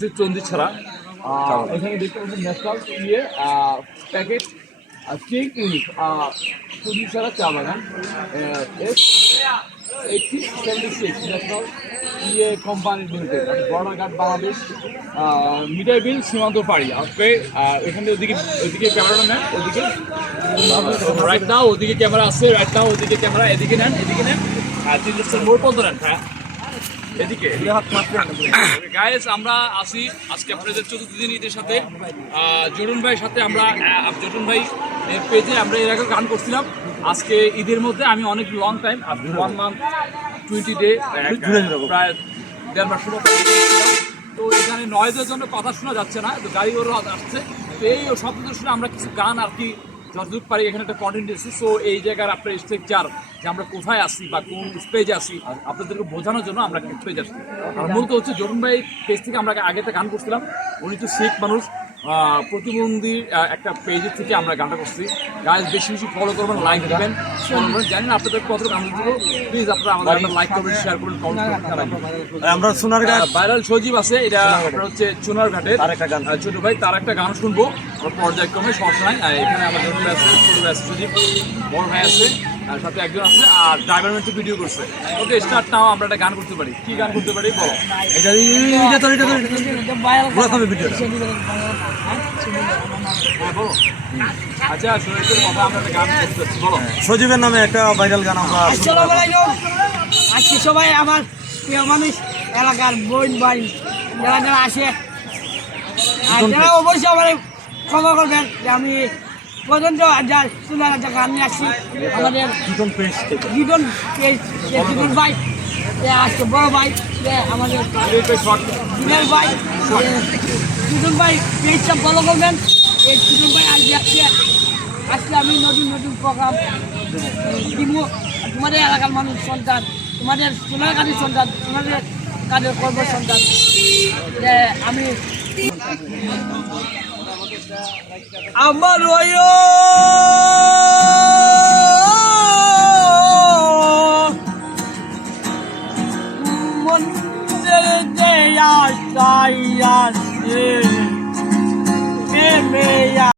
চন্দি ছাড়া এখানে দেখতে পাচ্ছেন ন্যাশনাল ইয়ে প্যাকেট কেক ইউনিট চন্দি ছাড়া চা বাগান S8076 ন্যাশনাল ইয়ে কোম্পানি লিমিটেড বর্ডারঘাট বাংলাদেশ মিটার বিল সীমান্ত পাড়ি আপনি এখানে ওদিকে ক্যামেরাটা নেন ওদিকে রাইট নাও ওদিকে ক্যামেরা আছে রাইট নাও ওদিকে ক্যামেরা এদিকে নেন আর 3 রাস্তার মোড় পর্যন্ত নেন হ্যাঁ এদিকে গাইস আমরা আসি আজকে আপনাদের চতুর্থ দিন ঈদের সাথে জরুন ভাইয়ের সাথে আমরা জরুন ভাই পেজে আমরা এর আগে গান করছিলাম আজকে ঈদের মধ্যে আমি অনেক লং টাইম 1 মান্থ 20 ডে প্রায় 1.5 মাস তো এখানে নয়েজের জন্য কথা শোনা যাচ্ছে না তো গাড়ি ওরও আসছে তো এই শব্দ শুনে আমরা কিছু গান আর কি যতটুকু পারি এখানে একটা কন্টেন্ট দিয়েছি সো এই জায়গার আপনার স্ট্রাকচার যে আমরা কোথায় আসি বা কোন স্টেজে আসি আপনাদেরকে বোঝানোর জন্য আমরা স্টেজ আসি আর মূলত হচ্ছে জরুন ভাই পেজ থেকে আমরা আগে একটা গান করছিলাম উনি তো শিখ মানুষ প্রতিবন্ধী একটা পেজের থেকে আমরা গানটা করছি গাইজ বেশি বেশি ফলো করবেন লাইক দেবেন জানেন আপনাদের কত গান দেবো প্লিজ আপনারা আমাদের লাইক করবেন শেয়ার করবেন কমেন্ট করবেন আমরা সোনারঘাট ভাইরাল সজীব আছে এটা আপনার হচ্ছে সোনারঘাটের আরেকটা গান ছোট ভাই তার একটা গান শুনবো আমরা পর্যায়ক্রমে সমস্যা নাই এখানে আমাদের ছোট ভাই আছে সজীব বড় ভাই আছে আর সাথে একজন আছে আর ড্রাইভার মেন্টু ভিডিও করছে ওকে স্টার্ট নাও আমরা একটা গান করতে পারি কি গান করতে পারি বলো আচ্ছা সজীবের কথা আমরা একটা গান করতে বলো সজীবের নামে একটা ভাইরাল গান আমরা আজকে সবাই আমার প্রিয় মানুষ এলাকার বোন ভাই যারা যারা আসে আর যারা অবশ্যই আমার ক্ষমা করবেন যে আমি পর্যন্ত যা শোনার একটা গান নিয়ে আসছি আমাদের জীবন ভাই আজকে বড় ভাই আমাদের জীবন ভাই পেজটা ফলো করবেন এই জীবন ভাই আজকে আমি নতুন প্রোগ্রাম দিব তোমাদের এলাকার মানুষ সন্তান তোমাদের সোনারঘাটের সন্তান তোমাদের কাজের কর্ম সন্তান আমি আমার মন্দিরে